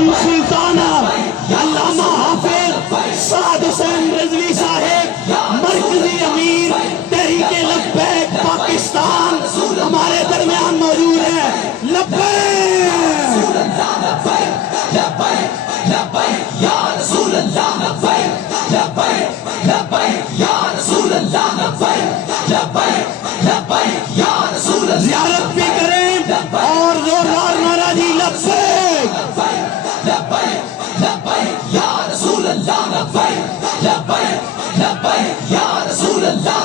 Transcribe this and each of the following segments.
इमाम सुल्ताना अल्लामा हाफिज साद हुसैन रिजवी साहेब मरकजी अमीर तहरीके लब्बैक पाकिस्तान हमारे दरमियान मौजूद है। ज़ियारत भी करें और जोरदार नारा दी लब्बैक या रसूल अल्लाह लब्बैक या रसूल अल्लाह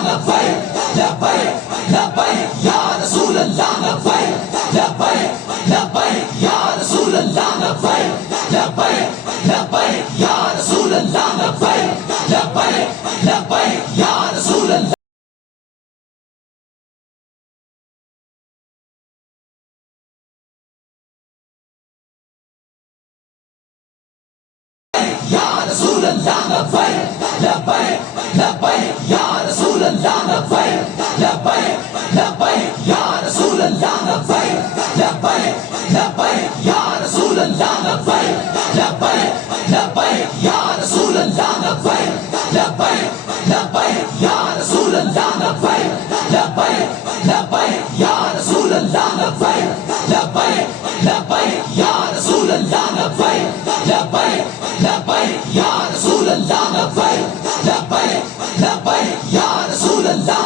लब्बैक या रसूल अल्लाह लब्बैक या रसूल अल्लाह लब्बैक या रसूल अल्लाह लब्बैक या रसूल अल्लाह या रसूल अल्लाह लब्बैक या रसूल अल्लाह लब्बैक या रसूल अल्लाह लब्बैक या रसूल अल्लाह लब्बैक या रसूल अल्लाह लब्बैक या रसूल अल्लाह लब्बैक या रसूल अल्लाह लब्बैक या रसूल अल्लाह लब्बैक या रसूल अल्लाह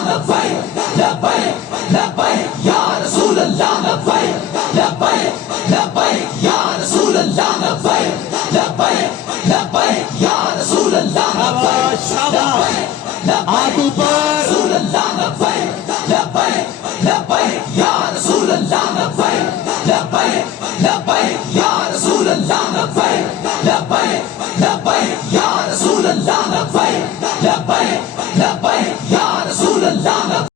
लब्बैक या रसूल अल्लाह लब्बैक या रसूल अल्लाह लब्बैक या रसूल अल्लाह लब्बैक या रसूल अल्लाह हाथ ऊपर रसूल अल्लाह लब्बैक या रसूल अल्लाह लब्बैक या रसूल अल्लाह लब्बैक या रसूल अल्लाह लब्बैक या रसूल अल्लाह लब्बैक या रसूल अल्लाह लब्बैक या रसूल अल्लाह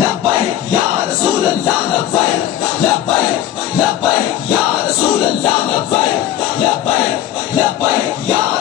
लब्बैक या रसूल या रसूल अल्लाह लब्बैक या रसूल अल्लाह लब्बैक या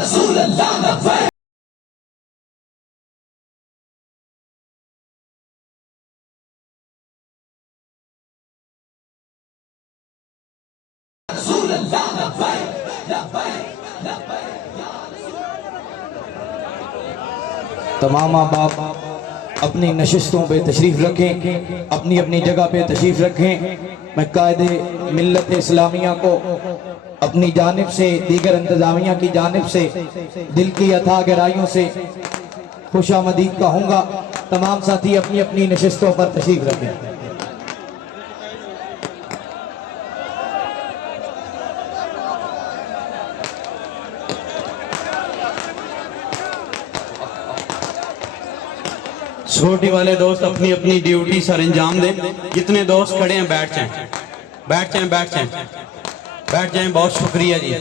रसूल अल्लाह रसूल अल्लाह तमाम बाप अपनी नशिस्तों पे तशरीफ़ रखें, अपनी अपनी जगह पे तशरीफ़ रखें। मैं कायदे मिल्लत इस्लामिया को अपनी जानिब से, दीगर इंतज़ामिया की जानिब से दिल की अथाह गहराइयों से खुशामदीद कहूँगा। तमाम साथी अपनी अपनी नशिस्तों पर तशरीफ़ रखें। सिक्योरिटी वाले दोस्त अपनी अपनी ड्यूटी सर अंजाम दें। जितने दोस्त खड़े हैं बैठ जाएं, बैठ जाएं, बैठ जाएं, बैठ जाएं। बहुत शुक्रिया जी।